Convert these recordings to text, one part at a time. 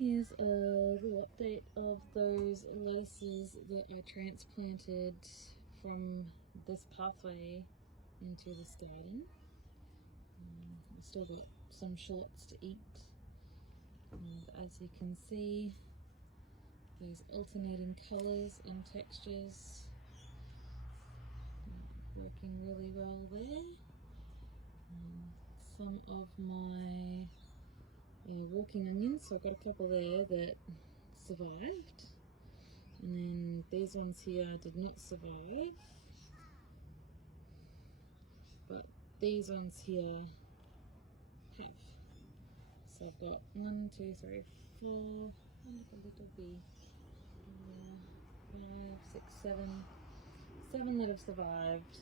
Here's a little update of those lettuces that I transplanted from this pathway into this garden. I've still got some shallots to eat, and as you can see, those alternating colours and textures working really well there. Some of my walking onions, so I've got a couple there that survived, and then these ones here did not survive, but these ones here have. So I've got 1, 2, 3, 4, wonderful little bee, 5, 6, 7 that have survived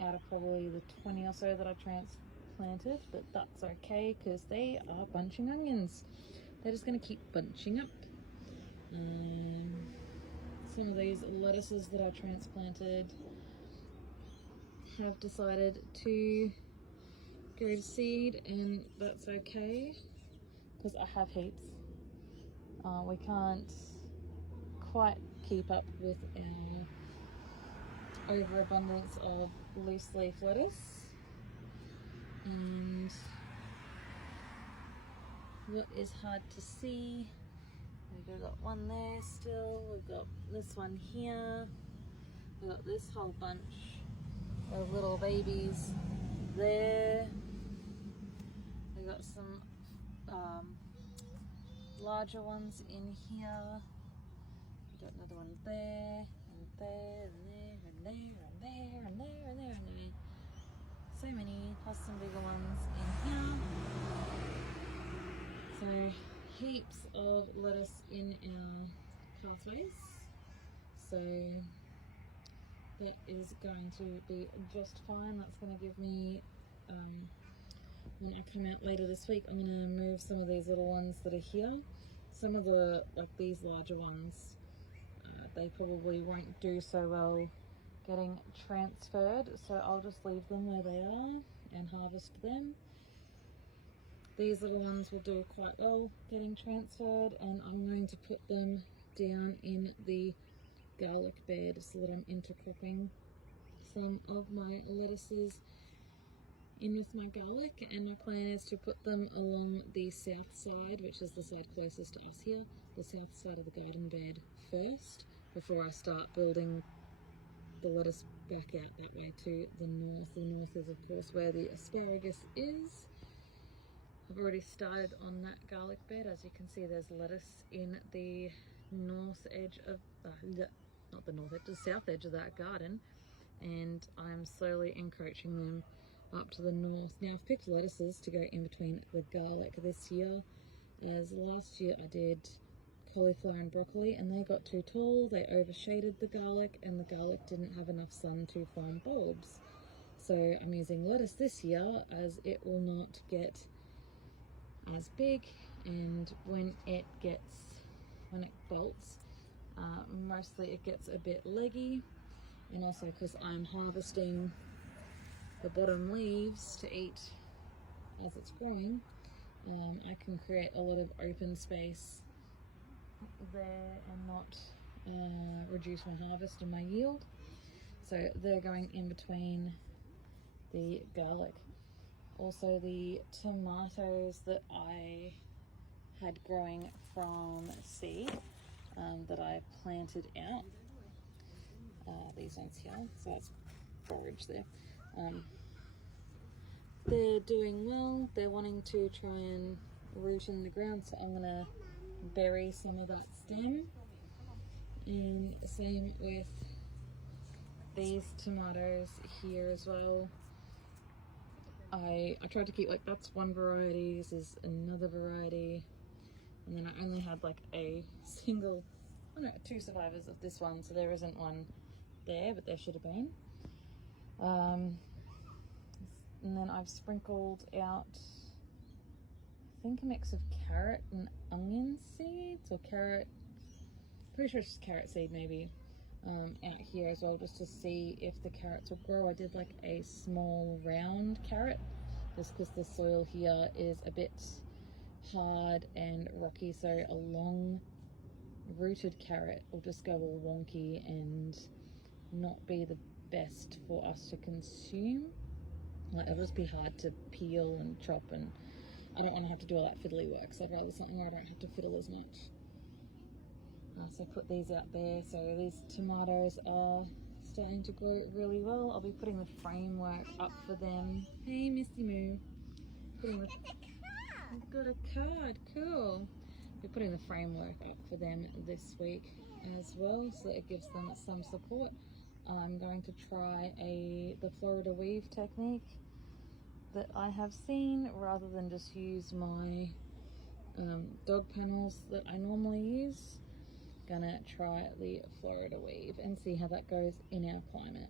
out of probably the 20 or so that I transplanted, but that's okay because they are bunching onions. They're just going to keep bunching up. Some of these lettuces that I transplanted have decided to go to seed, and that's okay because I have heaps. We can't quite keep up with our overabundance of loose leaf lettuce, and what is hard to see, we've got one there still, we've got this one here, we've got this whole bunch of little babies there, we've got some larger ones in here, we've got another one there, and there, and there, and there, and there, and there, and there, and there. So many, plus some bigger ones in here. So heaps of lettuce in our pathways. So that is going to be just fine. That's going to give me, when I come out later this week, I'm going to move some of these little ones that are here. Some of the, like these larger ones, they probably won't do so well getting transferred, so I'll just leave them where they are and harvest them. These little ones will do quite well getting transferred, and I'm going to put them down in the garlic bed so that I'm intercropping some of my lettuces in with my garlic, and my plan is to put them along the south side, which is the side closest to us here, the south side of the garden bed first, before I start building the lettuce back out that way to the north. The north is of course where the asparagus is. I've already started on that garlic bed. As you can see, there's lettuce in the north edge of, not the north edge, the south edge of that garden, and I'm slowly encroaching them up to the north. Now I've picked lettuces to go in between the garlic this year, as last year I did cauliflower and broccoli and they got too tall, they overshaded the garlic, and the garlic didn't have enough sun to form bulbs. So I'm using lettuce this year as it will not get as big, and when it bolts, mostly it gets a bit leggy, and also because I'm harvesting the bottom leaves to eat as it's growing, I can create a lot of open space there and not reduce my harvest and my yield. So they're going in between the garlic. Also the tomatoes that I had growing from seed that I planted out, these ones here, so that's forage there. They're doing well. They're wanting to try and root in the ground, so I'm gonna bury some of that stem. And same with these tomatoes here as well. I tried to keep, like, that's one variety, this is another variety, and then I only had like a single, oh no, 2 survivors of this one, so there isn't one there, but there should have been. And then I've sprinkled out, I think, a mix of carrot and onion seeds, or carrot, pretty sure it's just carrot seed maybe, out here as well, just to see if the carrots will grow. I did like a small round carrot just because the soil here is a bit hard and rocky, so a long rooted carrot will just go all wonky and not be the best for us to consume. Like, it'll just be hard to peel and chop, and I don't want to have to do all that fiddly work, so I'd rather something where I don't have to fiddle as much. So put these out there. So these tomatoes are starting to grow really well. I'll be putting the framework up for them. Hey, Misty Moo. I've got a card, cool. We're putting the framework up for them this week as well, so it gives them some support. I'm going to try the Florida weave technique that I have seen, rather than just use my dog panels that I normally use. Gonna try the Florida weave and see how that goes in our climate.